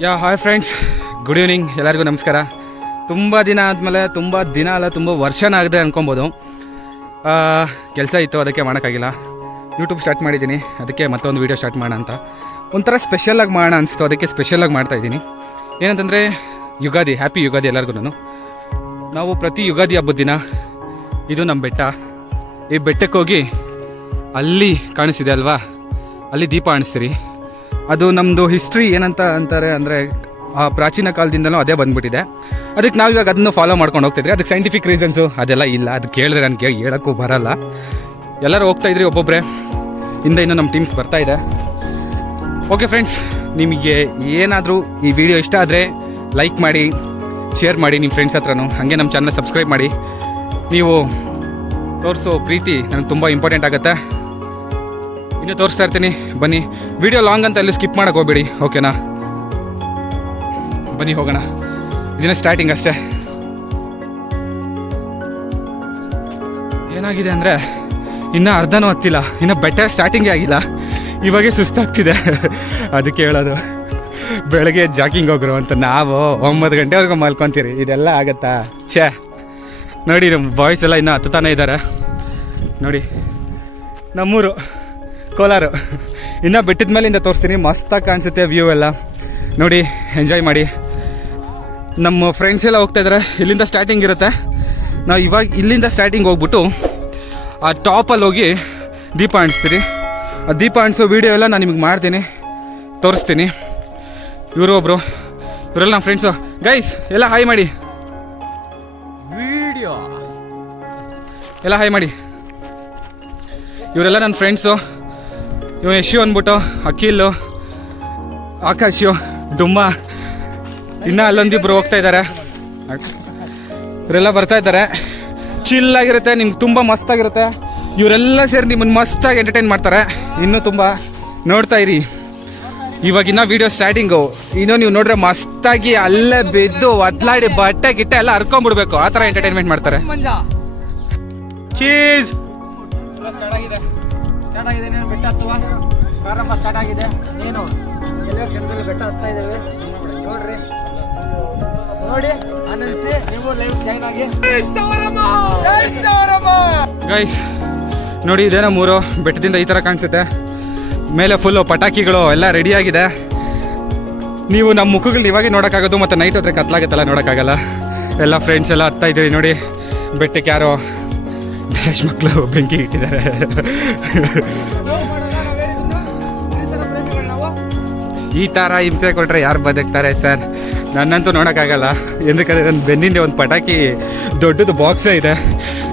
Hi friends, good evening. ಎಲ್ಲರಿಗೂ ನಮಸ್ಕಾರ. ತುಂಬ ದಿನ ಆದಮೇಲೆ, ತುಂಬ ವರ್ಷನ ಆಗಿದೆ ಅನ್ಕೊಬೋದು. ಕೆಲಸ ಇತ್ತು, ಅದಕ್ಕೆ ಮಾಡೋಕ್ಕಾಗಿಲ್ಲ. ಯೂಟ್ಯೂಬ್ ಸ್ಟಾರ್ಟ್ ಮಾಡಿದ್ದೀನಿ, ಅದಕ್ಕೆ ಮತ್ತೊಂದು ವೀಡಿಯೋ ಸ್ಟಾರ್ಟ್ ಮಾಡೋಣ ಅಂತ. ಒಂಥರ ಸ್ಪೆಷಲಾಗಿ ಮಾಡೋಣ ಅನಿಸ್ತು, ಅದಕ್ಕೆ ಸ್ಪೆಷಲಾಗಿ ಮಾಡ್ತಾಯಿದ್ದೀನಿ. ಏನಂತಂದರೆ ಯುಗಾದಿ, ಹ್ಯಾಪಿ ಯುಗಾದಿ ಎಲ್ಲರಿಗೂ. ನಾವು ಪ್ರತಿ ಯುಗಾದಿ ಹಬ್ಬದ ದಿನ ಇದು ನಮ್ಮ ಬೆಟ್ಟ, ಈ ಬೆಟ್ಟಕ್ಕೆ ಹೋಗಿ ಅಲ್ಲಿ ಕಾಣಿಸ್ತಿದೆ ಅಲ್ವಾ, ಅಲ್ಲಿ ದೀಪ ಆಣಿಸ್ತೀರಿ. ಅದು ನಮ್ಮದು ಹಿಸ್ಟ್ರಿ ಏನಂತ ಅಂತಾರೆ ಅಂದರೆ, ಪ್ರಾಚೀನ ಕಾಲದಿಂದಲೂ ಅದೇ ಬಂದುಬಿಟ್ಟಿದೆ. ಅದಕ್ಕೆ ನಾವು ಇವಾಗ ಅದನ್ನು ಫಾಲೋ ಮಾಡ್ಕೊಂಡು ಹೋಗ್ತಿದ್ರಿ. ಅದಕ್ಕೆ ಸೈಂಟಿಫಿಕ್ ರೀಸನ್ಸು ಅದೆಲ್ಲ ಇಲ್ಲ, ಅದಕ್ಕೆ ಕೇಳಿದ್ರೆ ನನಗೆ ಹೇಳೋಕ್ಕೂ ಬರಲ್ಲ. ಎಲ್ಲರೂ ಹೋಗ್ತಾಯಿದ್ರಿ ಒಬ್ಬೊಬ್ಬರೇ, ಇನ್ನೂ ನಮ್ಮ ಟೀಮ್ಸ್ ಬರ್ತಾಯಿದೆ. ಓಕೆ ಫ್ರೆಂಡ್ಸ್, ನಿಮಗೆ ಏನಾದರೂ ಈ ವಿಡಿಯೋ ಇಷ್ಟ ಆದರೆ ಲೈಕ್ ಮಾಡಿ, ಶೇರ್ ಮಾಡಿ ನಿಮ್ಮ ಫ್ರೆಂಡ್ಸ್ ಹತ್ರನೂ. ಹಾಗೆ ನಮ್ಮ ಚಾನಲ್ ಸಬ್ಸ್ಕ್ರೈಬ್ ಮಾಡಿ. ನೀವು ತೋರಿಸೋ ಪ್ರೀತಿ ನನಗೆ ತುಂಬ ಇಂಪಾರ್ಟೆಂಟ್ ಆಗುತ್ತೆ. ಇನ್ನೂ ತೋರಿಸ್ತಾ ಇರ್ತೀನಿ, ಬನ್ನಿ. ವಿಡಿಯೋ ಲಾಂಗ್ ಅಂತ ಅಲ್ಲಿ ಸ್ಕಿಪ್ ಮಾಡೋಕೆ ಹೋಗ್ಬೇಡಿ, ಓಕೆನಾ? ಬನ್ನಿ ಹೋಗೋಣ. ಇದನ್ನ ಸ್ಟಾರ್ಟಿಂಗ್ ಅಷ್ಟೇ. ಏನಾಗಿದೆ ಅಂದರೆ, ಇನ್ನೂ ಅರ್ಧನೂ ಹತ್ತಿಲ್ಲ, ಇನ್ನು ಬೆಟ್ಟ ಸ್ಟಾರ್ಟಿಂಗೇ ಆಗಿಲ್ಲ. ಇವಾಗೇ ಸುಸ್ತಾಗ್ತಿದೆ. ಅದಕ್ಕೆ ಹೇಳೋದು, ಬೆಳಗ್ಗೆ ಜಾಕಿಂಗ್ ಹೋಗ್ರು ಅಂತ. ನಾವು 9 ಗಂಟೆವರೆಗೂ ಮಲ್ಕೊತೀರಿ, ಇದೆಲ್ಲ ಆಗತ್ತಾ? ಛೇ, ನೋಡಿ ನಮ್ಮ ಬಾಯ್ಸ್ ಎಲ್ಲ ಇನ್ನೂ ಹತ್ತಾನೆ ಇದ್ದಾರೆ. ನೋಡಿ ನಮ್ಮೂರು ಕೋಲಾರ. ಇನ್ನೂ ಬೆಟ್ಟದ ಮೇಲಿಂದ ತೋರಿಸ್ತೀನಿ, ಮಸ್ತಾಗಿ ಕಾಣಿಸುತ್ತೆ ವ್ಯೂ ಎಲ್ಲ. ನೋಡಿ, ಎಂಜಾಯ್ ಮಾಡಿ. ನಮ್ಮ ಫ್ರೆಂಡ್ಸ್ ಎಲ್ಲ ಹೋಗ್ತಾ ಇದ್ದಾರೆ. ಇಲ್ಲಿಂದ ಸ್ಟಾರ್ಟಿಂಗ್ ಇರುತ್ತೆ. ನಾವು ಇವಾಗ ಇಲ್ಲಿಂದ ಸ್ಟಾರ್ಟಿಂಗ್ ಹೋಗ್ಬಿಟ್ಟು ಆ ಟಾಪಲ್ಲಿ ಹೋಗಿ ದೀಪ ಅಂಟಿಸ್ತೀರಿ. ಆ ದೀಪ ಅಂಟಿಸೋ ವೀಡಿಯೋ ಎಲ್ಲ ನಾನು ನಿಮಗೆ ಮಾಡ್ತೀನಿ, ತೋರಿಸ್ತೀನಿ. ಇವರು ಒಬ್ಬರು, ಇವರೆಲ್ಲ ನಮ್ಮ ಫ್ರೆಂಡ್ಸು. ಗೈಸ್ ಎಲ್ಲ ಹಾಯ್ ಮಾಡಿ, ವಿಡಿಯೋ ಎಲ್ಲ ಹಾಯ್ ಮಾಡಿ. ಇವರೆಲ್ಲ ನನ್ನ ಫ್ರೆಂಡ್ಸು. ಇವ ಯಶು ಅಂದ್ಬಿಟ್ಟು, ಅಖಿಲ್, ಆಕಾಶು, ಡುಮ್ಮ, ಇನ್ನೂ ಅಲ್ಲೊಂದಿಬ್ಬರು ಹೋಗ್ತಾ ಇದ್ದಾರೆ. ಇವರೆಲ್ಲ ಬರ್ತಾ ಇದ್ದಾರೆ. ಚಿಲ್ಲಾಗಿರುತ್ತೆ, ನಿಮ್ಗೆ ತುಂಬ ಮಸ್ತಾಗಿರುತ್ತೆ. ಇವರೆಲ್ಲ ಸೇರಿ ನಿಮ್ಮನ್ನು ಮಸ್ತಾಗಿ ಎಂಟರ್ಟೈನ್ ಮಾಡ್ತಾರೆ. ಇನ್ನೂ ತುಂಬ ನೋಡ್ತಾ ಇರಿ. ಇವಾಗಿನ್ನ ವೀಡಿಯೋ ಸ್ಟಾರ್ಟಿಂಗು. ಇನ್ನೂ ನೀವು ನೋಡ್ರೆ ಮಸ್ತಾಗಿ ಅಲ್ಲೇ ಬಿದ್ದು ಒದ್ಲಾಡಿ ಬಟ್ಟೆ ಗಿಟ್ಟೆ ಎಲ್ಲ ಹರ್ಕೊಂಡ್ಬಿಡ್ಬೇಕು, ಆ ಥರ ಎಂಟರ್ಟೈನ್ಮೆಂಟ್ ಮಾಡ್ತಾರೆ. ಚೀಸ್ ಸ್ಟಾರ್ಟ್ ಆಗಿದೆ. ನೀನು ಬೆಟ್ಟ ಹತ್ತುವ ಪ್ರಾರಂಭ ಸ್ಟಾರ್ಟ್ ಆಗಿದೆ. ನೀನು ಕೆಲವೇ ಕ್ಷಣದಲ್ಲಿ ಬೆಟ್ಟ ಹತ್ತಾ ಇದ್ದೇವೆ. ನೋಡ್ರಿ, ನೋಡಿ, ಆನಂದಿಸಿ. ನೀವು ಲೈವ್ ಜಾಯ್ನ್ ಆಗಿ. ಗೈಸ್ ನೋಡಿ, ಇದೇನೋ ಮೂರು ಬೆಟ್ಟದಿಂದ ಈ ಥರ ಕಾಣಿಸುತ್ತೆ. ಮೇಲೆ ಫುಲ್ಲು ಪಟಾಕಿಗಳು ಎಲ್ಲ ರೆಡಿಯಾಗಿದೆ. ನೀವು ನಮ್ಮ ಮುಖಗಳನ್ನ ಇವಾಗೆ ನೋಡೋಕ್ಕಾಗೋದು, ಮತ್ತು ನೈಟ್ ಹೊತ್ತಿಗೆ ಕತ್ಲಾಗುತ್ತಲ್ಲ, ನೋಡೋಕ್ಕಾಗಲ್ಲ. ಎಲ್ಲ ಫ್ರೆಂಡ್ಸ್ ಎಲ್ಲ ಹತ್ತಾ ಇದ್ದೀವಿ. ನೋಡಿ, ಬೆಟ್ಟಕ್ಕೆ ಯಾರೋ ದೇಶ ಮಕ್ಕಳು ಬೆಂಕಿ ಇಟ್ಟಿದ್ದಾರೆ. ಈ ಥರ ಹಿಂಸೆ ಕೊಟ್ಟರೆ ಯಾರು ಬದುಕ್ತಾರೆ ಸರ್? ನನ್ನಂತೂ ನೋಡೋಕ್ಕಾಗಲ್ಲ. ఎందుకంದ್ರೆ ನನ್ನ ಬೆನ್ನಿಂದೆ ಒಂದು ಪಟಾಕಿ ದೊಡ್ಡದು ಬಾಕ್ಸೇ ಇದೆ.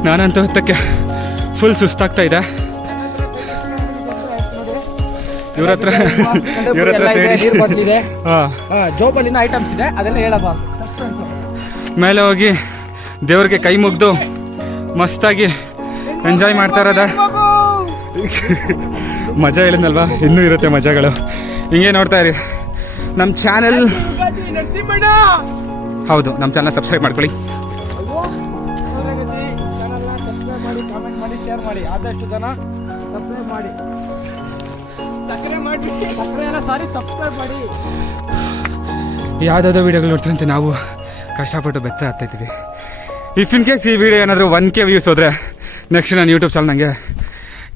ನಾನಂತೂ ಹೊತ್ತಕ್ಕೆ ಫುಲ್ ಸುಸ್ತಾಗ್ತಾ ಇದೆ. ಇವ್ರ ಹತ್ರ ಜೋಬಲ್ಲಿನ ಐಟಮ್ಸ್ ಇದೆ, ಅದೆಲ್ಲ ಹೇಳಪ್ಪ. ಮೇಲೆ ಹೋಗಿ ದೇವ್ರಿಗೆ ಕೈ ಮುಗ್ದು ಮಸ್ತಾಗಿ ಎಂಜಾಯ್ ಮಾಡ್ತಾ ಇರೋದ ಮಜಾ. ಹೇಳಿದ್ನಲ್ವಾ, ಇನ್ನೂ ಇರುತ್ತೆ ಮಜಾಗಳು. ಹಿಂಗೆ ನೋಡ್ತಾ ಇರಿ. ನಮ್ಮ ಚಾನೆಲ್, ಹೌದು, ನಮ್ಮ ಚಾನಲ್ ಸಬ್ಸ್ಕ್ರೈಬ್ ಮಾಡ್ಕೊಳ್ಳಿ. ಆದಷ್ಟು ಜನ ಸಬ್ಸ್ಕ್ರೈಬ್ ಮಾಡಿ. ಯಾವುದಾದ್ರೂ ವೀಡಿಯೋಗಳು ನೋಡ್ತೀರಂತೆ, ನಾವು ಕಷ್ಟಪಟ್ಟು ಬೆತ್ತ ಹತ್ತೈತೀವಿ. ಇಫ್ ಇನ್ ಕೇಸ್ ಈ ವಿಡಿಯೋ ಏನಾದರೂ 1K ವ್ಯೂಸ್ ಹೋದರೆ, ನೆಕ್ಸ್ಟ್ ನಾನು ಯೂಟ್ಯೂಬ್ ಚಾನಲ್ ನನಗೆ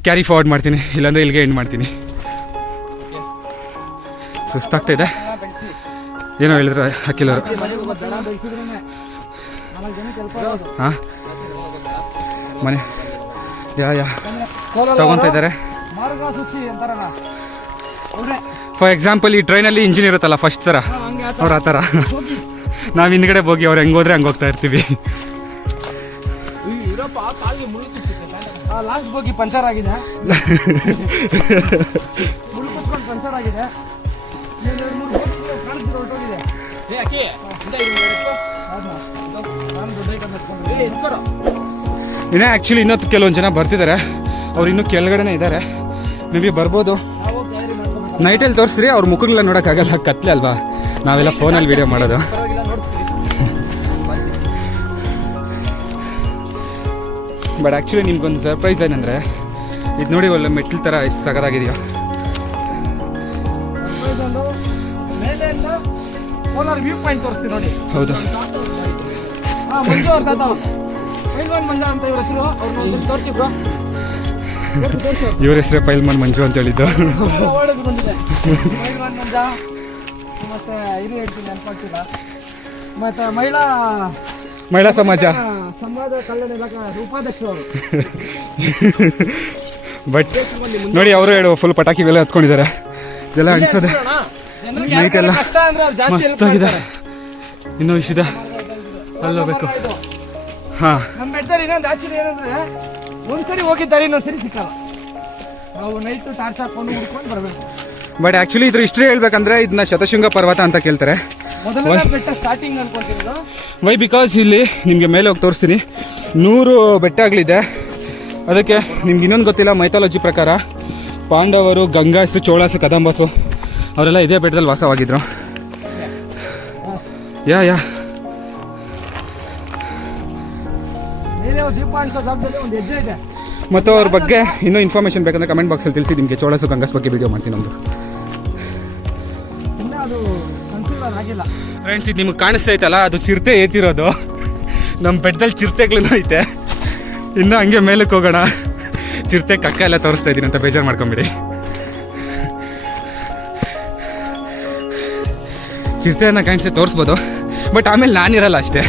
ಕ್ಯಾರಿ ಫಾರ್ವರ್ಡ್ ಮಾಡ್ತೀನಿ, ಇಲ್ಲಾಂದರೆ ಇಲ್ಲಿಗೆ ಎಂಡ್ ಮಾಡ್ತೀನಿ. ಸುಸ್ತಾಗ್ತಾ ಇದೆ. ಏನೋ ಹೇಳಿದ್ರು ಅಖಿಲರು. ಹಾಂ, ಮನೆ ತಗೊತಾ ಇದ್ದಾರೆ. ಫಾರ್ ಎಕ್ಸಾಂಪಲ್, ಈ ಟ್ರೈನಲ್ಲಿ ಇಂಜಿನ್ ಇರುತ್ತಲ್ಲ ಫಸ್ಟ್ ಥರ, ಅವ್ರು ಆ ಥರ. ನಾವು ಹಿಂದ್ಗಡೆ ಹೋಗಿ ಅವ್ರು ಹೆಂಗೆ ಹೋದ್ರೆ ಹಂಗೆ ಹೋಗ್ತಾ ಇರ್ತೀವಿ. ಲಾಸ್ಟ್ ಹೋಗಿ ಪಂಚರ್ ಆಗಿದೆ, ಪಂಚರ್ ಆಗಿದೆ. ಇನ್ನೇ ಆ್ಯಕ್ಚುಲಿ ಇನ್ನೊತ್ತು ಕೆಲವೊಂದು ಜನ ಬರ್ತಿದ್ದಾರೆ. ಅವ್ರು ಇನ್ನೂ ಕೆಳಗಡೆನೇ ಇದ್ದಾರೆ, ಮೇ ಬಿ ಬರ್ಬೋದು. ನೈಟಲ್ಲಿ ತೋರಿಸ್ರಿ, ಅವ್ರ ಮುಖಗಳೆಲ್ಲ ನೋಡೋಕ್ಕಾಗಲ್ಲ, ಕತ್ಲೆ ಅಲ್ವಾ. ನಾವೆಲ್ಲ ಫೋನಲ್ಲಿ ವೀಡಿಯೋ ಮಾಡೋದು. ಬಟ್ ಆ್ಯಕ್ಚುಲಿ ನಿಮ್ಗೊಂದು ಸರ್ಪ್ರೈಸ್ ಏನಂದರೆ, ಇದು ನೋಡಿ, ಒಳ್ಳೆ ಮೆಟ್ಲು ಥರ ಎಷ್ಟು ಸಗದಾಗಿದೆಯೋ. ಕೋಲಾರ ವ್ಯೂ ಪಾಯಿಂಟ್ ತೋರಿಸ್ತೀನಿ ನೋಡಿ. ಹೌದು. ಮಂಜು ಅವ್ರ ತಾತ ಪೈಲ್ವಾನ್ ಮಂಜ ಅಂತ ಇವ್ರ ಹೆಸರು. ಅವ್ರನ್ನ ತೋರಿಸಿ ಬ್ರೋ. ಇವ್ರ ಹೆಸರೇ ಪೈಲ್ವಾನ್ ಮಂಜು ಅಂತ ಹೇಳಿದ್ದು. ಓಡೋದು ಬಂದಿದೆ ಪೈಲ್ವಾನ್ ಮಂಜ. ಮತ್ತೆ ಇದು ಹೇಳ್ತೀನಿ ನೆನಪಾಗ್ತಿಲ್ಲ. ಮತ್ತೆ ಮಹಿಳಾ ಸಮಾಜ ಕಲ್ಯಾಣ ಇಲಾಖೆ ಉಪಾಧ್ಯಕ್ಷರು ಅವರು. ಬಟ್ ನೋಡಿ ಅವರು ಹೇಳು ಫುಲ್ ಪಟಾಕಿ ಬೆಲೆ ಹತ್ಕೊಂಡಿದ್ದಾರೆ. ಇದೆಲ್ಲ ಅನಿಸೋದೆ ನೈಟ್ ಎಲ್ಲ ಮಸ್ತಾಗಿದೆ. ಇನ್ನೂ ಇಷ್ಟಿದೆ ಅಲ್ಲೋಗ್ಬೇಕು. ಹಾಂ, ನಮ್ಮ ಬೆಟ್ಟದಲ್ಲಿ ಇನ್ನೊಂದು ಆಶ್ಚರ್ಯ ಏನಂದ್ರೆ ಒಂದ್ಸರಿ ಹೋಗಿದ್ದಾರೆ, ಇನ್ನೊಂದ್ಸರಿ ಸಿಕ್ಕಲ್ಲ. ನಾವು ನೈಟ್ ಟಾರ್ಚ್ ಹಾಕೊಂಡು ಹುಡ್ಕೊಂಡು ಬರಬೇಕು. ಬಟ್ ಆ್ಯಕ್ಚುಲಿ ಇದ್ರ ಹಿಸ್ಟ್ರಿ ಹೇಳ್ಬೇಕಂದ್ರೆ ಇದನ್ನ ಶತಶೃಂಗ ಪರ್ವತ ಅಂತ ಕೇಳ್ತಾರೆ. ಮೊದಲನೇ ಬೆಟ್ಟ ಸ್ಟಾರ್ಟಿಂಗ್ ಅನ್ಕೊಂತೀನಿ. ವೈ ಬಿಕಾಸ್ ಇಲ್ಲಿ ನಿಮಗೆ ಮೇಲೆ ಹೋಗಿ ತೋರಿಸ್ತೀನಿ 100 ಬೆಟ್ಟಗಳಿದೆ. ಅದಕ್ಕೆ ನಿಮ್ಗೆ ಇನ್ನೊಂದು ಗೊತ್ತಿಲ್ಲ, ಮೈಥಾಲಜಿ ಪ್ರಕಾರ ಪಾಂಡವರು, ಗಂಗಾಸು, ಚೋಳಾಸು, ಕದಂಬಸು ಅವರೆಲ್ಲ ಇದೇ ಬೆಟ್ಟದಲ್ಲಿ ವಾಸವಾಗಿದ್ರು. ಯಾ ದೀಪ ಅನ್ಸೋ ಜಾಗದಲ್ಲಿ ಒಂದು ಹೆಜ್ಜೆ ಇದೆ. ಮತ್ತು ಅವ್ರ ಬಗ್ಗೆ ಇನ್ನೂ ಇನ್ಫಾರ್ಮೇಷನ್ ಬೇಕಂದ್ರೆ ಕಮೆಂಟ್ ಬಾಕ್ಸಲ್ಲಿ ತಿಳಿಸಿ. ನಿಮಗೆ ಚೋಳಾಸು, ಗಂಗಾಸ್ ಬಗ್ಗೆ ವಿಡಿಯೋ ಮಾಡ್ತೀನಿ ಒಂದು. ಅದು ಕನ್ಫ್ಯೂಸ್ ಆಗಿಲ್ಲ ಫ್ರೆಂಡ್ಸ್. ಇದು ನಿಮ್ಗೆ ಕಾಣಿಸ್ತಾ ಐತಲ್ಲ, ಅದು ಚಿರತೆ ಏತಿರೋದು. ನಮ್ಮ ಬೆಟ್ಟದಲ್ಲಿ ಚಿರತೆಗಳೂ ಐತೆ. ಇನ್ನೂ ಹಂಗೆ ಮೇಲಕ್ಕೆ ಹೋಗೋಣ. ಚಿರತೆ ಕಕ್ಕ ಎಲ್ಲ ತೋರಿಸ್ತಾ ಇದ್ದೀನಿ ಅಂತ ಬೇಜಾರು ಮಾಡ್ಕೊಂಬಿಡಿ. ಚಿರತೆಯನ್ನು ಕಾಣಿಸಿ ತೋರಿಸ್ಬೋದು, ಬಟ್ ಆಮೇಲೆ ನಾನಿರಲ್ಲ ಅಷ್ಟೇ.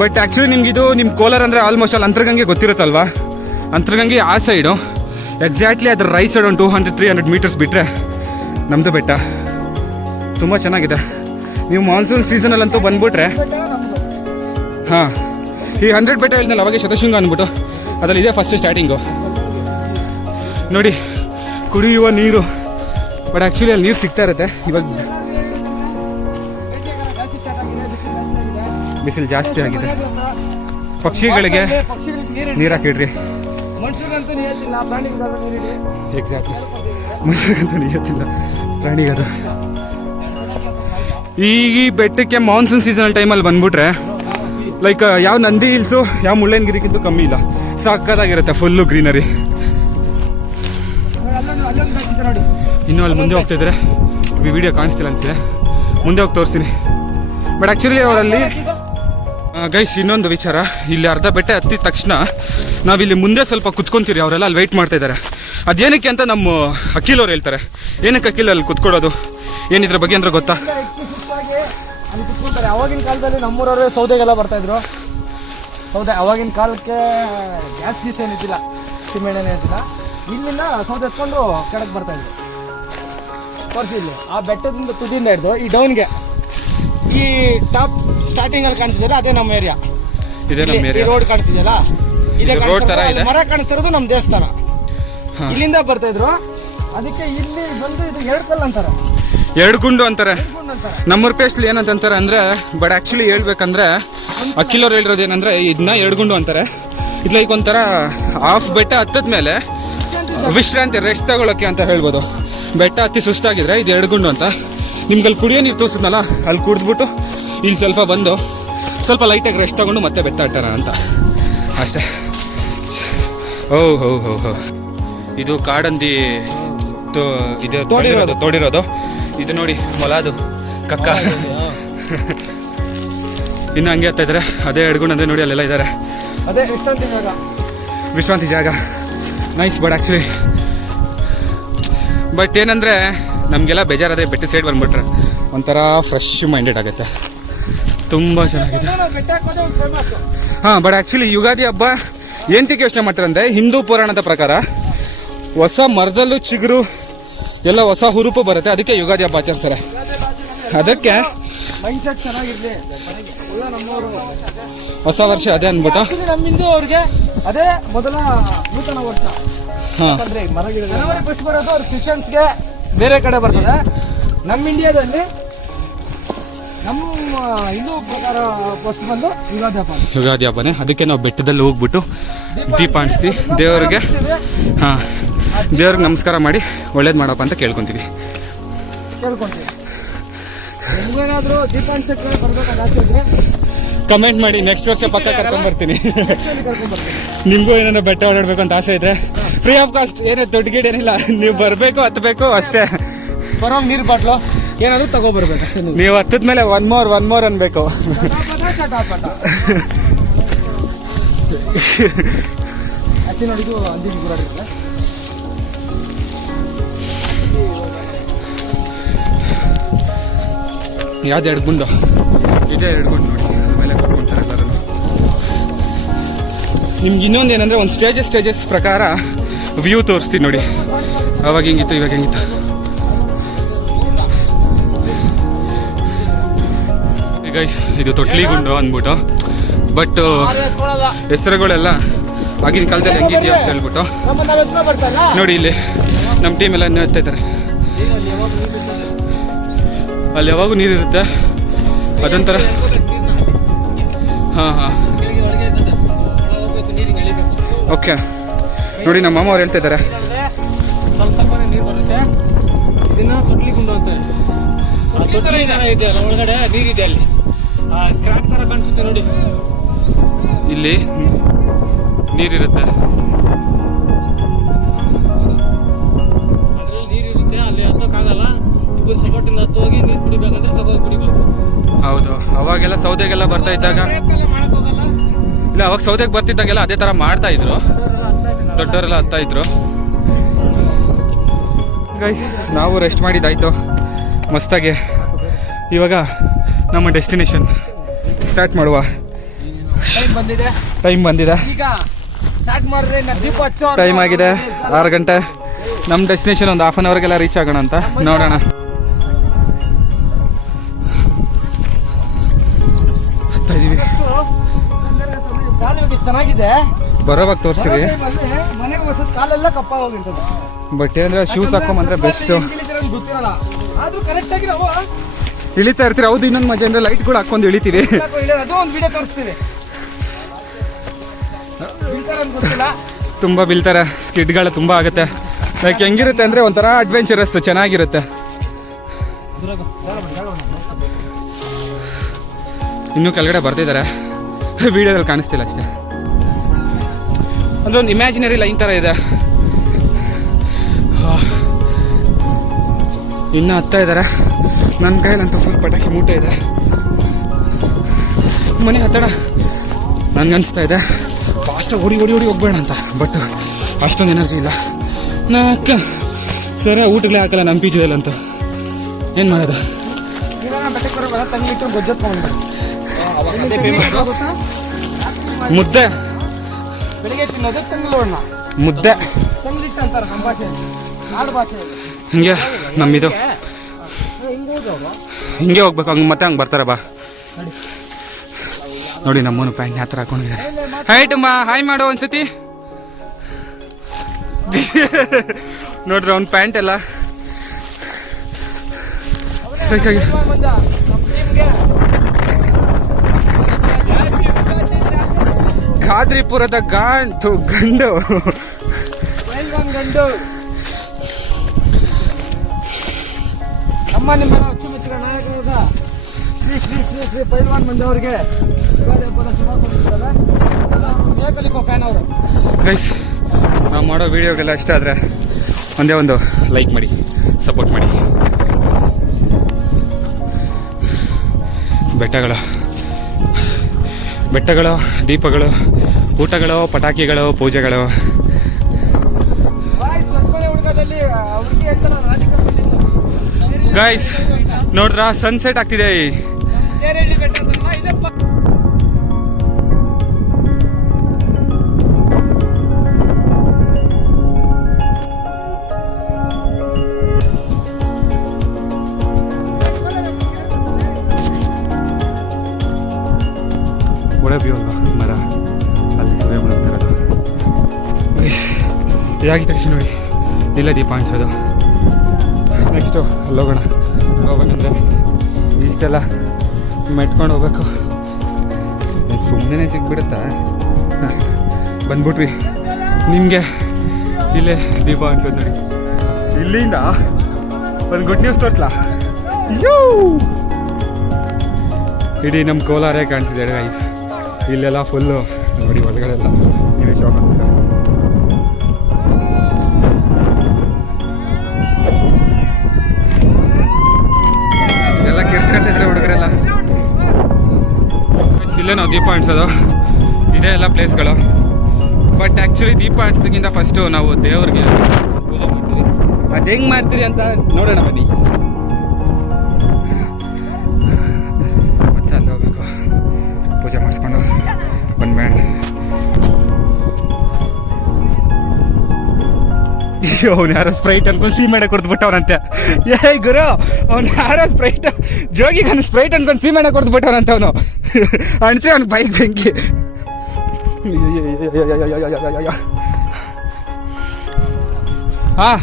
ಬಟ್ ಆ್ಯಕ್ಚುಲಿ ನಿಮಗಿದು ನಿಮ್ಮ ಕೋಲಾರ ಅಂದರೆ ಆಲ್ಮೋಸ್ಟ್ ಅಲ್ಲಿ ಅಂತರಗಂಗೆ ಗೊತ್ತಿರುತ್ತಲ್ವಾ. ಅಂತರಗಂಗೆ ಆ ಸೈಡು ಎಕ್ಸಾಕ್ಟ್ಲಿ ಅದ್ರ ರೈಟ್ ಸೈಡ್ ಒಂದು 200-300 ಮೀಟರ್ಸ್ ಬಿಟ್ಟರೆ ನಮ್ಮದು ಬೆಟ್ಟ. ತುಂಬ ಚೆನ್ನಾಗಿದೆ. ನೀವು ಮಾನ್ಸೂನ್ ಸೀಸನಲ್ಲಂತೂ ಬಂದುಬಿಟ್ರೆ, ಹಾಂ, ಈ 100 ಬೆಟ್ಟ ಹೇಳಿದ್ನಲ್ಲ ಅವಾಗೆ ಶತಶೃಂಗ ಅಂದ್ಬಿಟ್ಟು ಅದರಲ್ಲಿ ಇದೆ ಫಸ್ಟ್ ಸ್ಟಾರ್ಟಿಂಗು. ನೋಡಿ ಕುಡಿಯುವ ನೀರು. ಬಟ್ ಆ್ಯಕ್ಚುಲಿ ಅಲ್ಲಿ ನೀರು ಸಿಗ್ತಾ ಇರುತ್ತೆ. ಇವಾಗ ಬಿಸಿಲು ಜಾಸ್ತಿ ಆಗಿದೆ. ಪಕ್ಷಿಗಳಿಗೆ ನೀರು ಹಾಕಿಡ್ರಿ. ಮನುಷ್ಯರಿಗಂತೂ ನೀರಿಲ್ಲ, ಪ್ರಾಣಿಗಳಿಗಾದ್ರೂ ನೀರಿದೆ. ಎಕ್ಸಾಕ್ಟ್ಲಿ, ಮನುಷ್ಯರಿಗಂತೂ ನೀರಿಲ್ಲ, ಪ್ರಾಣಿಗದು. ಈ ಬೆಟ್ಟಕ್ಕೆ ಮಾನ್ಸೂನ್ ಸೀಸನ್ ಟೈಮಲ್ಲಿ ಬಂದ್ಬಿಟ್ರೆ ಲೈಕ್ ಯಾವ ನಂದಿ ಹಿಲ್ಸು, ಯಾವ ಮುಳ್ಳಯ್ಯನಗಿರಿಗಿಂತೂ ಕಮ್ಮಿ ಇಲ್ಲ. ಸಾಕಾಗಿರುತ್ತೆ, ಫುಲ್ಲು ಗ್ರೀನರಿ. ಇನ್ನೂ ಅಲ್ಲಿ ಮುಂದೆ ಹೋಗ್ತಿದ್ರೆ ವಿಡಿಯೋ ಕಾಣಿಸ್ತಿಲ್ಲ ಅನಿಸಿದೆ. ಮುಂದೆ ಹೋಗಿ ತೋರಿಸ್ತೀನಿ. ಬಟ್ ಆ್ಯಕ್ಚುಲಿ ಅವರಲ್ಲಿ ಗೈಸ್ ಇನ್ನೊಂದು ವಿಚಾರ, ಇಲ್ಲಿ ಅರ್ಧ ಬೆಟ್ಟ ಹತ್ತಿದ ತಕ್ಷಣ ನಾವಿಲ್ಲಿ ಮುಂದೆ ಸ್ವಲ್ಪ ಕುತ್ಕೊಂತೀರಿ. ಅವರೆಲ್ಲ ಅಲ್ಲಿ ವೆಯ್ಟ್ ಮಾಡ್ತಾ ಇದ್ದಾರೆ. ಅದೇನಕ್ಕೆ ಅಂತ ನಮ್ಮ ಅಖಿಲ್ ಅವ್ರು ಹೇಳ್ತಾರೆ. ಏನಕ್ಕೆ ಅಖಿಲ್ ಅಲ್ಲಿ ಕುತ್ಕೊಳ್ಳೋದು, ಏನಿದ್ರ ಬಗ್ಗೆ ಅಂದ್ರೆ ಗೊತ್ತಾ? ಅಲ್ಲಿ ಕುತ್ಕೊಳ್ತಾರೆ. ಅವಾಗಿನ ಕಾಲದಲ್ಲಿ ನಮ್ಮೂರವ್ರೆ ಸೌದೆಗೆಲ್ಲ ಬರ್ತಾಯಿದ್ರು. ಸೌದೆ ಅವಾಗಿನ ಕಾಲಕ್ಕೆ ಗ್ಯಾಸ್ ಏನಿದ್ದಿಲ್ಲ, ಸಿಮೆಣ್ಣೆ ಇದ್ದಿಲ್ಲ. ಇಲ್ಲಿಂದ ಸೌದೆ ಎತ್ಕೊಂಡು ಕೆಳಗೆ ಬರ್ತಾಯಿದ್ರು. ತೋರಿಸಿ ಇಲ್ಲಿ ಆ ಬೆಟ್ಟದಿಂದ ತುದಿಯಿಂದ ಹಿಡಿದು ಈ ಡೌನ್ಗೆ ಈ ಟಾಪ್ ಸ್ಟಾರ್ಟಿಂಗ್ ಅಲ್ಲಿ ಕಾಣಿಸಿದ್ರೆ ಅದೇ ನಮ್ಮ ಏರಿಯಾ. ಈ ರೋಡ್ ಕಾಣಿಸಿದೆಯಲ್ಲ, ಇದೇ ಮರ ಕಾಣಿಸ್ತಿರೋದು ನಮ್ಮ ದೇವಸ್ಥಾನ. ಇಲ್ಲಿಂದ ಬರ್ತಾ ಇದ್ರು. ಅದಕ್ಕೆ ಇಲ್ಲಿ ಬಂದು ಇದು 2 ಕಲ್ಲು ಅಂತಾರೆ, 2 ಗುಂಡು ಅಂತಾರೆ. ನಮ್ಮೂರ ಪೇಸ್ಟ್ಲಿ ಏನಂತಾರೆ ಅಂದ್ರೆ, ಬಟ್ ಆ್ಯಕ್ಚುಲಿ ಹೇಳ್ಬೇಕಂದ್ರೆ ಅಖಿಲ್ ಅವ್ರು ಹೇಳಿರೋದು ಏನಂದ್ರೆ ಇದನ್ನ 2 ಗುಂಡು ಅಂತಾರೆ. ಇದು ಲೈಕ್ ಒಂಥರ ಹಾಫ್ ಬೆಟ್ಟ ಹತ್ತದ ಮೇಲೆ ವಿಶ್ರಾಂತಿ, ರೆಸ್ಟ್ ತಗೊಳ್ಳೋಕ್ಕೆ ಅಂತ ಹೇಳ್ಬೋದು. ಬೆಟ್ಟ ಹತ್ತಿ ಸುಸ್ತಾಗಿದ್ರೆ ಇದು 2 ಗುಂಡು ಅಂತ. ನಿಮ್ಗೆ ಅಲ್ಲಿ ಕುಡಿಯೋ ನೀರು ತೋರಿಸಿದ್ನಲ್ಲ, ಅಲ್ಲಿ ಕುಡಿದ್ಬಿಟ್ಟು ಇಲ್ಲಿ ಸ್ವಲ್ಪ ಲೈಟಾಗಿ ರೆಸ್ಟ್ ತಗೊಂಡು ಮತ್ತೆ ಬೆಟ್ಟ ಹಟ್ಟೋಣ ಅಂತ ಅಷ್ಟೇ. ಹೋ ಇದು ಕಾಡಂದಿ ಇದು ತೋಡಿರೋದು. ಇದು ನೋಡಿ ಮೊಲಾದು ಕಕ್ಕ. ಇನ್ನು ಹಂಗೆ ಹತ್ತಾ ಇದ್ದಾರೆ. ಅದೇ 2 ಗುಂಡು ಅಂದರೆ ನೋಡಿ ಅಲ್ಲೆಲ್ಲ ಇದ್ದಾರೆ. ಅದೇ ವಿಶ್ರಾಂತಿ ಜಾಗ. ನೈಸ್. ಬಟ್ ಏನಂದರೆ ನಮಗೆಲ್ಲ ಬೇಜಾರಾದರೆ ಬೆಟ್ಟ ಸೈಡ್ ಬಂದುಬಿಟ್ರೆ ಒಂಥರ ಫ್ರೆಶ್ ಮೈಂಡೆಡ್ ಆಗುತ್ತೆ. ತುಂಬ ಚೆನ್ನಾಗಿದೆ. ಹಾಂ, ಬಟ್ ಆ್ಯಕ್ಚುಲಿ ಯುಗಾದಿ ಹಬ್ಬ ಏನಕ್ಕೆ ಯೋಚನೆ ಮಾಡ್ತಾರೆ ಅಂದರೆ, ಹಿಂದೂ ಪುರಾಣದ ಪ್ರಕಾರ ಹೊಸ ಮರದಲ್ಲೂ ಚಿಗುರು ಎಲ್ಲ ಹೊಸ ಹುರುಪು ಬರುತ್ತೆ. ಅದಕ್ಕೆ ಯುಗಾದಿ ಹಬ್ಬ ಆಚರಿಸ್ತಾರೆ. ಅದಕ್ಕೆ ಹೊಸ ವರ್ಷ ಅದೇ ಅಂದ್ಬಿಟ್ಟು ನಮ್ಮ ಹಿಂದೂ ಅವ್ರಿಗೆ ಅದೇ ಮೊದಲ ನೂತನ ವರ್ಷ. ಜನವರಿ ಫಸ್ಟ್ ಬರೋದು ಅವ್ರು ಕ್ರಿಶ್ಚಿಯನ್ಸ್ಗೆ ಬೇರೆ ಕಡೆ ಬರ್ತದೆ. ನಮ್ಮ ಇಂಡಿಯಾದಲ್ಲಿ ನಮ್ಮ ಹಿಂದೂ ಪ್ರಕಾರ ಫಸ್ಟ್ ಬಂದು ಯುಗಾದಿ ಹಬ್ಬನೇ. ಅದಕ್ಕೆ ನಾವು ಬೆಟ್ಟದಲ್ಲಿ ಹೋಗ್ಬಿಟ್ಟು ದೀಪ ಅಣಿಸ್ತೀವಿ ದೇವರಿಗೆ. ಹಾಂ, ದೇವ್ರಿಗೆ ನಮಸ್ಕಾರ ಮಾಡಿ ಒಳ್ಳೇದು ಮಾಡಪ್ಪ ಅಂತ ಕೇಳ್ಕೊತೀವಿ. ನಿಮಗೇನಾದರೂ ದೀಪ ಅಣಿಸೋಕ್ಕೆ ಬರ್ಬೇಕಾದ ಆಸೆ ಇದ್ರೆ ಕಮೆಂಟ್ ಮಾಡಿ, ನೆಕ್ಸ್ಟ್ ವರ್ಷ ಪಕ್ಕ ಕರ್ಕೊಂಡ್ಬರ್ತೀನಿ. ಕರ್ಕೊಂಡ್ಬರ್ತೀನಿ. ನಿಮಗೂ ಏನಾರ ಬೆಟ್ಟ ಓಡಾಡ್ಬೇಕು ಅಂತ ಆಸೆ ಇದೆ. ಫ್ರೀ ಆಫ್ ಕಾಸ್ಟ್, ಏನೇ ದೊಡ್ಡ ಗಿಡ ಏನಿಲ್ಲ, ನೀವು ಬರಬೇಕು ಹತ್ತಬೇಕು ಅಷ್ಟೇ. ಬರೋ ನೀರು ಬಾಟ್ಲು ಏನಾದರೂ ತಗೊಬರ್ಬೇಕು ಅಷ್ಟೇ. ನೀವು ಹತ್ತದ ಮೇಲೆ ಒನ್ ಮೋರ್ ಅನ್ಬೇಕು. ಆಚೆ ನೋಡಿದ್ದು ಅಂದಿಗೆ ಗುರಾಡಿದ್ರೆ ಯಾವ್ದು 2 ಗುಂಡು ಇದೆ, 2 ಗುಂಡು ನೋಡಿ ಆಮೇಲೆ ಕರ್ಕೊಂತಾರೆ ಎಲ್ಲರೂ. ನಿಮ್ಗೆ ಇನ್ನೊಂದು ಏನಂದರೆ ಒಂದು ಸ್ಟೇಜಸ್ ಪ್ರಕಾರ ವ್ಯೂ ತೋರಿಸ್ತೀನಿ ನೋಡಿ. ಅವಾಗ ಹೆಂಗಿತ್ತು ಇವಾಗ ಹೆಂಗಿತ್ತು. ಈಗ ಇದು ತೊಟ್ಲಿ ಗುಂಡು ಅಂದ್ಬಿಟ್ಟು, ಬಟ್ ಹೆಸರುಗಳೆಲ್ಲ ಆಗಿನ ಕಾಲದಲ್ಲಿ ಹೆಂಗಿದೆಯೋ ಅಂತ ಹೇಳ್ಬಿಟ್ಟು ನೋಡಿ. ಇಲ್ಲಿ ನಮ್ಮ ಟೀಮ್ ಎಲ್ಲ ಹೇಳ್ತಾ ಇದ್ದಾರೆ, ಅಲ್ಲಿ ಯಾವಾಗೂ ನೀರಿರುತ್ತೆ ಅದೊಂಥರ. ಹಾಂ ಓಕೆ ನೋಡಿ, ನಮ್ಮ ಮಾಮ ಅವ್ರು ಹೇಳ್ತಾ ಇದ್ದಾರೆ ಸ್ವಲ್ಪ ನೀರು ಬರುತ್ತೆ, ಇದನ್ನ ತೊಟ್ಲಿ ಗುಂಡು ಅಂತಾರೆ. ಇದೆ ಒಳಗಡೆ ನೀರಿದೆ, ಅಲ್ಲಿ ಕ್ರಾಕ್ ತರ ಕಾಣಿಸುತ್ತೆ ನೋಡಿ. ಇಲ್ಲಿ ನೀರಿರುತ್ತೆ, ಅದ್ರಲ್ಲಿ ನೀರಿರುತ್ತೆ, ಅಲ್ಲಿ ಹತ್ತಕ್ಕಾಗಲ್ಲ. ಇಬ್ಬರು ಸಪೋರ್ಟಿಂದ ಹತ್ತು ಹೋಗಿ ನೀರು ಕುಡಿಬೇಕಂದ್ರೆ ಕುಡಿಬೋದು. ಹೌದು. ಅವಾಗೆಲ್ಲ ಸೌದೆಗೆಲ್ಲ ಬರ್ತಾ ಇದ್ದಾಗ, ಇಲ್ಲ ಅವಾಗ ಸೌದೆಗೆ ಬರ್ತಿದ್ದಾಗೆಲ್ಲ ಅದೇ ಥರ ಮಾಡ್ತಾ ಇದ್ರು, ದೊಡ್ಡವರೆಲ್ಲ ಹತ್ತಾ ಇದ್ರು. ಗೈಸ್, ನಾವು ರೆಸ್ಟ್ ಮಾಡಿದ್ದಾಯ್ತು ಮಸ್ತಾಗಿ. ಇವಾಗ ನಮ್ಮ ಡೆಸ್ಟಿನೇಷನ್ ಸ್ಟಾರ್ಟ್ ಮಾಡುವ ಟೈಮ್ ಬಂದಿದೆ. ಟೈಮ್ ಆಗಿದೆ 6 ಗಂಟೆ. ನಮ್ಮ ಡೆಸ್ಟಿನೇಷನ್ ಒಂದು ಹಾಫ್ ಆನ್ ಅವರ್ಗೆಲ್ಲ ರೀಚ್ ಆಗೋಣ ಅಂತ ನೋಡೋಣ. ಹತ್ತಾ ಇದೀವಿ. ಚೆನ್ನಾಗಿದೆ, ಬರೋವಾಗ ತೋರಿಸಿರಿ. ಕಾಲೆಲ್ಲ ಕಪ್ಪ ಹೋಗಿರ್ತದೆ. ಬಟ್ ಏನಂದ್ರೆ ಶೂಸ್ ಹಾಕೊಂಬಂದ್ರೆ ಬೆಸ್ಟ್. ಆದ್ರೂ ಕರೆಕ್ಟ್ ಆಗಿ ನಾವು ಇಳಿತಾ ಇರ್ತೀರಿ. ಹೌದು, ಇನ್ನೊಂದು ಮಜಾ ಅಂದ್ರೆ ಲೈಟ್ಗಳು ಹಾಕೊಂಡು ಇಳಿತೀವಿ. ಅದು ಒಂದು ವಿಡಿಯೋ ತೋರಿಸ್ತೀವಿ. ತುಂಬ ಬೀಳ್ತಾರೆ, ಸ್ಕಿಡ್ಗಳು ತುಂಬ ಆಗುತ್ತೆ. ಲೈಕ್ ಹೆಂಗಿರುತ್ತೆ ಅಂದರೆ ಒಂಥರ ಅಡ್ವೆಂಚರಸ್, ಚೆನ್ನಾಗಿರುತ್ತೆ. ಇನ್ನೂ ಕೆಳಗಡೆ ಬರ್ತಿದ್ದಾರೆ, ವಿಡಿಯೋದಲ್ಲಿ ಕಾಣಿಸ್ತಿಲ್ಲ ಅಷ್ಟೇ. ಅಂದರೆ ಒಂದು ಇಮ್ಯಾಜಿನರಿ ಲೈನ್ ಥರ ಇದೆ. ಇನ್ನೂ ಹತ್ತಾ ಇದ್ದಾರೆ. ನನ್ನ ಕೈಲಂತೂ ಫುಲ್ ಪಟಾಕಿ ಮೂಟೆ ಇದೆ. ಮನೆ ಹತ್ತಡ ನನಗನ್ನಿಸ್ತಾ ಇದೆ ಫಾಸ್ಟಾಗಿ ಓಡಿ ಹೋಗ್ಬೇಡ ಅಂತ. ಬಟ್ ಅಷ್ಟೊಂದು ಎನರ್ಜಿ ಇಲ್ಲ. ಸರಿ ಊಟಗಳೇ ಹಾಕಲ್ಲ ನಮ್ಮ ಪಿಜಿದಲ್ಲಿ ಅಂತ. ಏನು ಮಾಡೋದು? ಮುದ್ದೆ ಬೆಳಿಗ್ಗೆ ತಿನ್ನೋದು ತಂಗ್ಳೋಣ, ಮುದ್ದೆ ತಂಗ್ಲಿಟ್ಟು ಅಂತಾರೆ ನಮ್ಮ ಭಾಷೆ, ನಾಡು ಭಾಷೆ. ಹಿಂಗೆ ನಮ್ಮಿದು ಹಿಂಗೆ ಹೋಗ್ಬೇಕು. ಹಂಗೆ ಮತ್ತೆ ಹಂಗೆ ಬರ್ತಾರೆ ಬಾ. ನೋಡಿ ನಮ್ಮನು ಪ್ಯಾಂಟ್ ಯಾವ ಥರ ಹಾಕೊಂಡಿದ್ದಾರೆ. ಹೈಟಮ್ಮ ಹಾಯ್ ಮಾಡೋ ಒಂದ್ಸತಿ. ನೋಡ್ರಿ ಅವ್ನ ಪ್ಯಾಂಟ್ ಎಲ್ಲ ಸೈಕಾಗಿ. ಖಾದ್ರಿಪುರದ ಗಂಡು ಗಂಡು ನಮ್ಮ ನಿಮ್ಮ ಅಚ್ಚುಮೆಚ್ಚಿನ ನಾಯಕರಾದ ಶ್ರೀ ಶ್ರೀ ಶ್ರೀ ಶ್ರೀ ಪೈಲ್ವಾನ್ ಮಂಜವರಿಗೆ ಫ್ಯಾನ್ ಅವರು. ಗೈಸ್, ನಾವು ಮಾಡೋ ವಿಡಿಯೋಗೆಲ್ಲ ಇಷ್ಟ ಆದರೆ ಒಂದೇ ಒಂದು ಲೈಕ್ ಮಾಡಿ, ಸಪೋರ್ಟ್ ಮಾಡಿ. ಬೆಟ್ಟಗಳು, ದೀಪಗಳು, ಊಟಗಳು, ಪಟಾಕಿಗಳು, ಪೂಜೆಗಳು. ಗೈಸ್ ನೋಡ್ರ ಸನ್ಸೆಟ್ ಆಗ್ತಿದೆ. ಒಳ್ಳೆ ವ್ಯೂ ಅಲ್ವಾ, ಮರ ಅಲ್ಲಿ ಸೂರ್ಯ ಮುಳುಗ್ತಿರೋದು. ಇದಾಗಿದ ತಕ್ಷಣ ನೋಡಿ ಇಲ್ಲ ದೀಪ ಅನ್ಸೋದು. ನೆಕ್ಸ್ಟು ಅಲ್ಲೋಗೋಣ. ಹೋಗ್ಬೇಕಂದ್ರೆ ಇಷ್ಟೆಲ್ಲ ಮೆಟ್ಕೊಂಡು ಹೋಗ್ಬೇಕು. ಸುಮ್ಮನೆ ಸಿಗ್ಬಿಡುತ್ತಾ? ಬಂದ್ಬಿಟ್ವಿ. ನಿಮಗೆ ಇಲ್ಲೇ ದೀಪ ಅನ್ಸೋದು ನೋಡಿ. ಇಲ್ಲಿಂದ ಒಂದು ಗುಡ್ ನ್ಯೂಸ್ ತೋರಿಸ್ಲಾ? ಇಡೀ ನಮ್ಮ ಕೋಲಾರೇ ಕಾಣಿಸಿದೆ ಗೈಸ್. ಇಲ್ಲೆಲ್ಲ ಫುಲ್ಲು ನೋಡಿ ಒಳಗಡೆ ಎಲ್ಲ ನೀವೇ ಶಾಕ್ ಆಗ್ತೀರ. ಎಲ್ಲ ಕಿರ್ಚ್ಕೊಂತಿದ್ರೆ ಹುಡುಗರೆಲ್ಲ. ಇಲ್ಲೇ ನಾವು ದೀಪ ಅಂಟಿಸೋದು, ಇದೇ ಎಲ್ಲ ಪ್ಲೇಸ್ಗಳು. ಬಟ್ ಆ್ಯಕ್ಚುಲಿ ದೀಪ ಅಂಟಿಸೋದಕ್ಕಿಂತ ಫಸ್ಟು ನಾವು ದೇವ್ರಿಗೆ ಪೂಜೆ ಮಾಡ್ತೀವಿ. ಅದು ಹೆಂಗೆ ಮಾಡ್ತೀರಿ ಅಂತ ನೋಡೋಣ ಬನ್ನಿ. ಮತ್ತೆ ಅಲ್ಲಿ ಹೋಗ್ಬೇಕು, ಪೂಜೆ ಮಾಡಿಸ್ಕೊಂಡು ಬಂದ್ಬೇಡ. ಅವ್ನು ಯಾರೋ ಸ್ಪ್ರೈಟ್ ಅನ್ಕೊಂಡು ಸೀಮೆಣ್ಣೆ ಕೊಡ್ದುಬಿಟ್ಟವನಂತೆ. ಏಯ್ ಗುರು, ಅವ್ನು ಯಾರೋ ಸ್ಪ್ರೈಟ್ ಜೋಗಿಗೆ ಅವ್ನು ಸ್ಪ್ರೈಟ್ ಅನ್ಕೊಂಡು ಸೀಮೆಣ್ಣೆ ಕೊಡ್ದುಬಿಟ್ಟವನಂತ. ಅವನು ಅಣಿಸಿ ಅವ್ನು ಬೈಕ್ ಬೆಂಕಿ. ಹಾಂ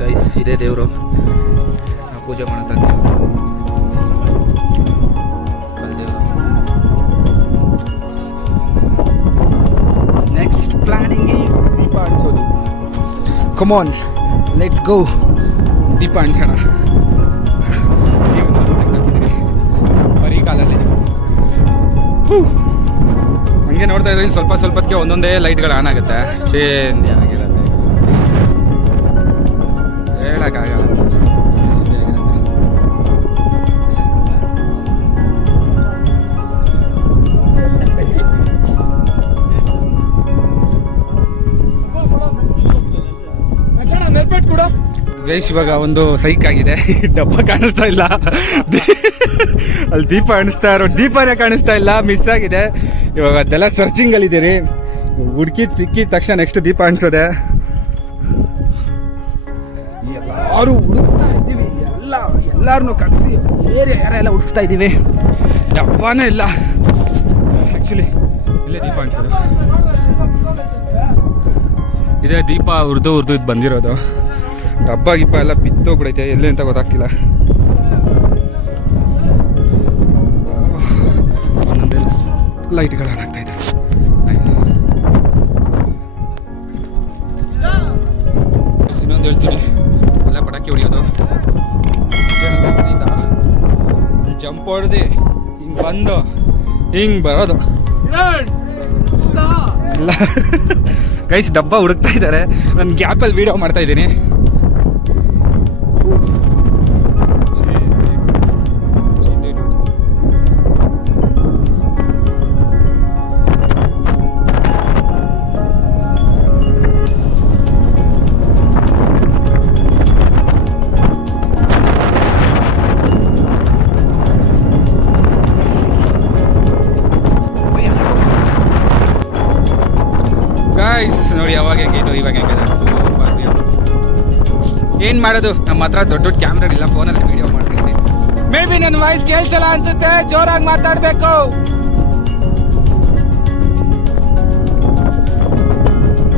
ಗೈಸ್, ಇದೇ ದೇವರು ನಾವು ಪೂಜೆ ಮಾಡ್ತಾನೆ. ದೇವರು ನೆಕ್ಸ್ಟ್ ಪ್ಲಾನಿಂಗ್ ಈಸ್ ದೀಪ ಅಂಟಿಸೋದು. ಕಮಾನ್, ಲೆಟ್ಸ್ ಗೋ, ದೀಪ ಅಂಟಿಸೋಣ. ನೀವು ತೆಗ್ದಾಕಿದ್ದೀರಿ ಬರೀ ಕಾಲಲ್ಲಿ. ಹಂಗೆ ನೋಡ್ತಾ ಇದ್ರೆ ಸ್ವಲ್ಪ ಸ್ವಲ್ಪಕ್ಕೆ ಒಂದೊಂದೇ ಲೈಟ್ಗಳು ಆನ್ ಆಗುತ್ತೆ. ಚೇಂಜ್ ಆಗಿರುತ್ತೆ, ಹೇಳಕ್ಕಾಗಲ್ಲ. ಗೈಸ್, ಇವಾಗ ಒಂದು ಸೈಕ್ ಆಗಿದೆ. ಡಬ್ಬ ಕಾಣಿಸ್ತಾ ಇಲ್ಲ, ಅಲ್ಲಿ ದೀಪ ಕಾಣಿಸ್ತಾ ಇರೋ ದೀಪನೇ ಕಾಣಿಸ್ತಾ ಇಲ್ಲ, ಮಿಸ್ ಆಗಿದೆ. ಇವಾಗ ಅದೆಲ್ಲ ಸರ್ಚಿಂಗಲ್ಲಿ ಇದ್ದೀರಿ. ಸಿಕ್ಕಿದ ತಕ್ಷಣ ನೆಕ್ಸ್ಟ್ ದೀಪ ಅಣಿಸೋದೆ. ಎಲ್ಲರೂ ಹುಡುಕ್ತಾ ಇದ್ದೀವಿ, ಎಲ್ಲಾರನ್ನೂ ಕಟ್ಸಿ ಯಾರೆಲ್ಲ ಹುಡುಕ್ತಾ ಇದ್ದೀವಿ. ಡಬ್ಬನೇ ಇಲ್ಲ ಆ್ಯಕ್ಚುಲಿ. ಇಲ್ಲೇ ದೀಪ ಅಣಿಸೋದು. ಇದೇ ದೀಪ ಉರ್ದು ಇದು ಬಂದಿರೋದು. ಡಬ್ಬ ಗಿಪ್ಪ ಎಲ್ಲ ಬಿತ್ತೋಗ್ಬಿಡೈತೆ, ಎಲ್ಲಿ ಅಂತ ಗೊತ್ತಾಗ್ತಿಲ್ಲ. ಲೈಟ್ಗಳು ಆನ್ ಆಗ್ತಾ ಇದೆ. ಇನ್ನೊಂದು ಹೇಳ್ತೀನಿ, ಎಲ್ಲ ಪಟಾಕಿ ಹೊಡಿಯೋದು. ಜಂಪ್ ಹೊಡೆದು ಹಿಂಗೆ ಬಂದು ಹಿಂಗೆ ಬರೋದು. ಇಲ್ಲ ಗೈಸ್, ಡಬ್ಬ ಹುಡುಕ್ತಾ ಇದ್ದಾರೆ. ನಾನು ಗ್ಯಾಪಲ್ಲಿ ವೀಡಿಯೋ ಮಾಡ್ತಾ ಇದ್ದೀನಿ. ನೋಡಿ ಅವಾಗ ಹೆಂಗಿತ್ತು, ಇವಾಗ ಹೆಂಗಿದೆ. ಏನು ಮಾಡೋದು, ನಮ್ಮ ಹತ್ರ ದೊಡ್ಡ ದೊಡ್ಡ ಕ್ಯಾಮ್ರಾ ಇಲ್ಲ, ಫೋನಲ್ಲಿ ವಿಡಿಯೋ ಮಾಡ್ತೀನಿ. ಮೇ ಬಿ ನನ್ನ ವಾಯ್ಸ್ ಕೇಳಿಸಲ್ಲ ಅನ್ಸುತ್ತೆ, ಜೋರಾಗಿ ಮಾತಾಡಬೇಕು.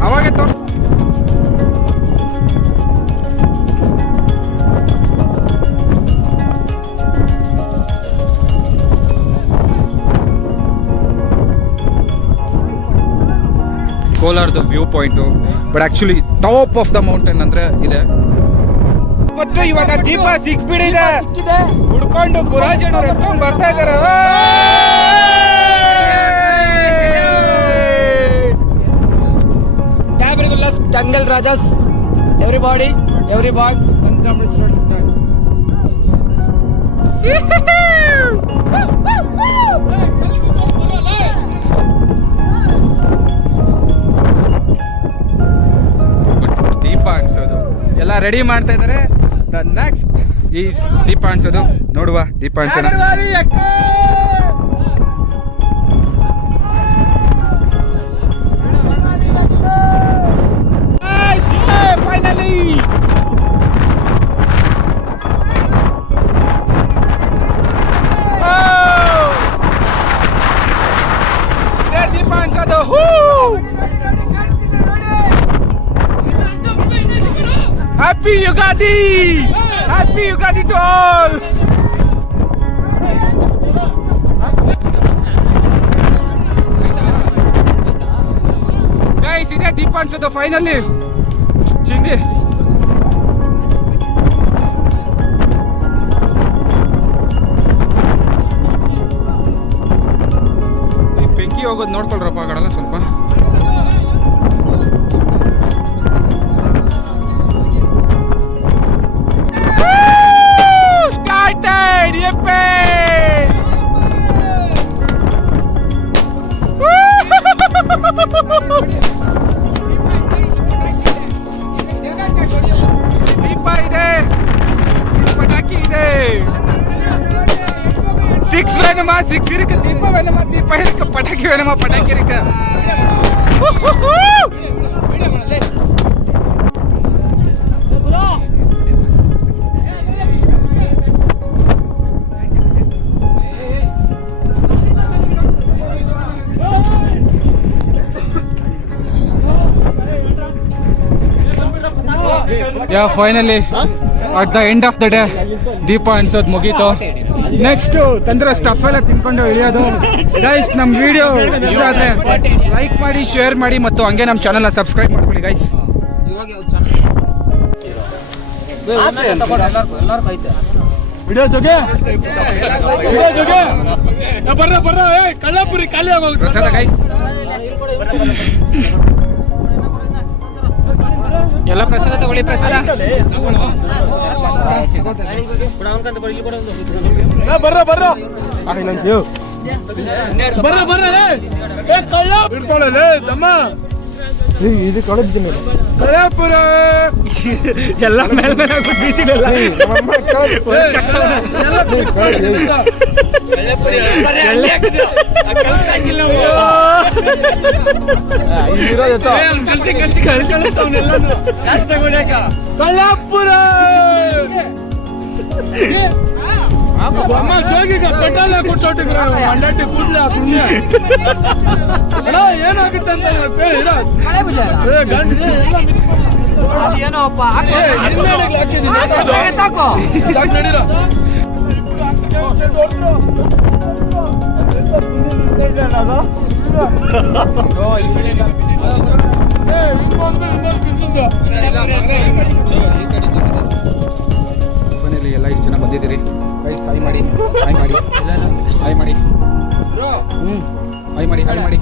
ಅವಾಗ ಕೋಲಾರದ view point. But actually top of the mountain ಅಂದ್ರೆ ಇದೆ. ಮತ್ತು ಇವಾಗ ದೀಪ ಸಿಕ್ಬಿಡಿದೆ, ಹುಡ್ಕೊಂಡು ಗುರಾಜನವ್ರು ಎತ್ಕೊಂಡು ಬರ್ತಾ ಇದಾರೆ. Jungle rajas, everybody, every boys, ದೀಪ ಅನ್ಸೋದು ಎಲ್ಲ ರೆಡಿ ಮಾಡ್ತಾ ಇದ್ದಾರೆ. ದ ನೆಕ್ಸ್ಟ್ ಈಸ್ ದೀಪ ಅನ್ಸೋದು. ನೋಡುವ ದೀಪ ಅನ್ಸೋಣ. Finally happy Ugadi, happy Ugadi to all. Guys ಇದೇ ದೀಪ ಅನ್ಸೋದು ಫೈನಲಿ ಚಿಂದಿ. ಬೆಂಕಿ ಹೋಗೋದು ನೋಡ್ಕೊಳ್ರಪ್ಪ ಆ ಕಡೆಲ್ಲ ಸ್ವಲ್ಪ. ಸ್ಟಾರ್ಟೆಡ್ ಯಪ್ಪೇ. ದೀಪ ಇದೆ, ಪಟಾಕಿ ಇದೆ. 6 வேணுமா, 6 இருக்கு. தீபம் வேணுமா, தீபம் இருக்கு. பட்டாக்கி வேணுமா, பட்டாக்கி இருக்கு. Yeah, finally at the end of the day ದೀಪ ಅನ್ಸೋದು ಮುಗೀತು. ನೆಕ್ಸ್ಟ್ ತಂದಿರೋ ಸ್ಟಫ್ ಎಲ್ಲ ತಿನ್ಕೊಂಡು ಇಳಿಯೋದು. ಗೈಸ್ ನಮ್ಮ ವಿಡಿಯೋ ಇಷ್ಟ ಆದರೆ ಲೈಕ್ ಮಾಡಿ, ಶೇರ್ ಮಾಡಿ ಮತ್ತು ಹಂಗೆ ನಮ್ಮ ಚಾನಲ್ನ ಸಬ್ಸ್ಕ್ರೈಬ್ ಮಾಡ್ಕೊಳ್ಳಿ ಗೈಸ್. ವಿಡಿಯೋ ಜೊತೆ ಬರ್ರ ಕಳ್ಳಾಪುರಿ ಖಾಲಿ ಆಗೋದು ಪ್ರಸಾದ ಗೈಸ್, ಎಲ್ಲ ಪ್ರಸಾದ ತಗೊಳ್ಳಿ. ಪ್ರಸಾದ ಬರ್ರ ಕಳ್ಳ ಹಿಡ್ಕೊಳ್ಳಲೆ ತಮ್ಮ. ಇದು ಕಳಿಸ್ತೀನಿ ಕಳ್ಳಾಪುರ ಎಲ್ಲ ಮೇಲೆ ಬೀಚಿಡಲ್ಲ. ಕಳ್ಳಾಪುರ ಅಮ್ಮ ಜೋಗಿಗ ಪೆಟ್ರೋಲ್ ಕೊಟ್ಟೋಟಿಗ್ರ ಮಂಡಾಟಿ ಕೂಡ್ಲ ಸುಮ್ಮನೆ ಏನಾಗುತ್ತೆ ಅಂತ ಏನೋಪ್ಪ ಮನೇಲಿ ಎಲ್ಲ ಇಷ್ಟು ಜನ ಬಂದಿದ್ದೀರಿ ಗೈಸ್. ಹಾಯ್ ಮಾಡಿ, ಹಾಯ್ ಮಾಡಿ, ಹಾಯ್ ಮಾಡಿ, ಹಾಯ್ ಮಾಡಿ, ಹಾಯ್ ಮಾಡಿ,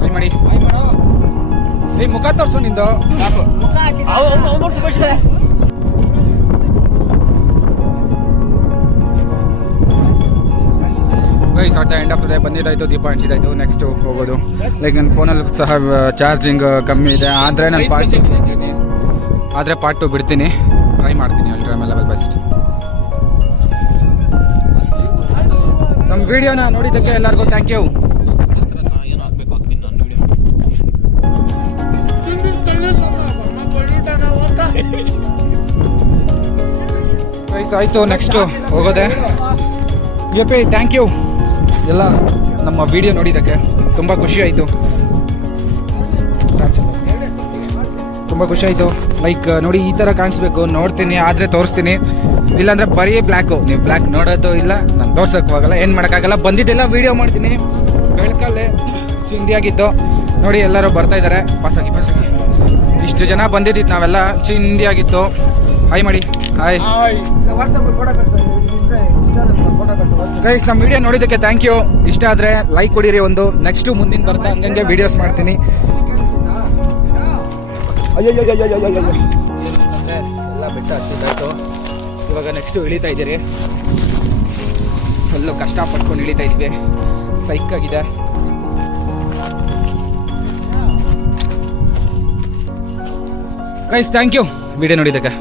ಹಾಯ್ ಮಾಡಿ. ಏ ಮುಖ ತೋರ್ಸು ನಿಂದು. Guys at the end of the day ಬಂದಿದ್ದಾಯ್ತು, ದೀಪ ಹಂಚಿದಾಯ್ತು. ನೆಕ್ಸ್ಟ್ ಹೋಗೋದು. ಲೈಕ್ ನನ್ನ ಫೋನಲ್ಲಿ ಸಹ ಚಾರ್ಜಿಂಗ್ ಕಮ್ಮಿ ಇದೆ, ಆದರೆ ನಾನು ಪಾರ್ಟ್ 2 ಬಿಡ್ತೀನಿ, ಟ್ರೈ ಮಾಡ್ತೀನಿ. Ultra level best. ನಮ್ಮ ವಿಡಿಯೋನ ನೋಡಿದ್ದಕ್ಕೆ ಎಲ್ಲರಿಗೂ ಥ್ಯಾಂಕ್ ಯು. ಗೈಸ್ ಆಯಿತು, ನೆಕ್ಸ್ಟು ಹೋಗೋದೆ. ಯಪ್ಪಿ ಥ್ಯಾಂಕ್ ಯು ಎಲ್ಲ ನಮ್ಮ ವಿಡಿಯೋ ನೋಡಿದ್ದಕ್ಕೆ. ತುಂಬ ಖುಷಿ ಆಯಿತು, ತುಂಬ ಖುಷಿ ಆಯಿತು. ಲೈಕ್ ನೋಡಿ ಈ ಥರ ಕಾಣಿಸ್ಬೇಕು, ನೋಡ್ತೀನಿ ಆದರೆ ತೋರಿಸ್ತೀನಿ, ಇಲ್ಲಾಂದರೆ ಬರೀ ಬ್ಲ್ಯಾಕು. ನೀವು ಬ್ಲ್ಯಾಕ್ ನೋಡೋದು ಇಲ್ಲ, ನಾನು ತೋರ್ಸೋಕ್ಕೆ ಹೋಗಲ್ಲ, ಏನು ಮಾಡೋಕ್ಕಾಗಲ್ಲ. ಬಂದಿದ್ದೆಲ್ಲ ವೀಡಿಯೋ ಮಾಡ್ತೀನಿ. ಬೆಳಕಲ್ಲೇ ಚಿಂದಿಯಾಗಿತ್ತು ನೋಡಿ, ಎಲ್ಲರೂ ಬರ್ತಾಯಿದ್ದಾರೆ. ಪಾಸಾಗಿ ಇಷ್ಟು ಜನ ಬಂದಿದ್ದಿತ್ತು, ನಾವೆಲ್ಲ ಚಿಂದಿಯಾಗಿತ್ತು. ಹಾಯ್ ಮಾಡಿ, ಹಾಯ್ ಗೈಸ್. ನಮ್ಮ ವಿಡಿಯೋ ನೋಡಿದ್ದಕ್ಕೆ ಥ್ಯಾಂಕ್ ಯು. ಇಷ್ಟ ಆದರೆ ಲೈಕ್ ಕೊಡಿರಿ ಒಂದು. ನೆಕ್ಸ್ಟು ಮುಂದಿನ ಬರ್ತಾ ಹಂಗಂಗೆ ವೀಡಿಯೋಸ್ ಮಾಡ್ತೀನಿ. ಎಲ್ಲ ಬೆಟ್ಟ ಹತ್ತಿದ್ದಾಯ್ತು. ಇವಾಗ ನೆಕ್ಸ್ಟು ಇಳಿತಾ ಇದ್ದೀರಿ. ಫುಲ್ಲು ಕಷ್ಟಪಟ್ಕೊಂಡು ಇಳಿತಾ ಇದ್ದೀವಿ. ಸೈಕಾಗಿದೆ. ಗೈಸ್ ಥ್ಯಾಂಕ್ ಯು ವಿಡಿಯೋ ನೋಡಿದ್ದಕ್ಕೆ.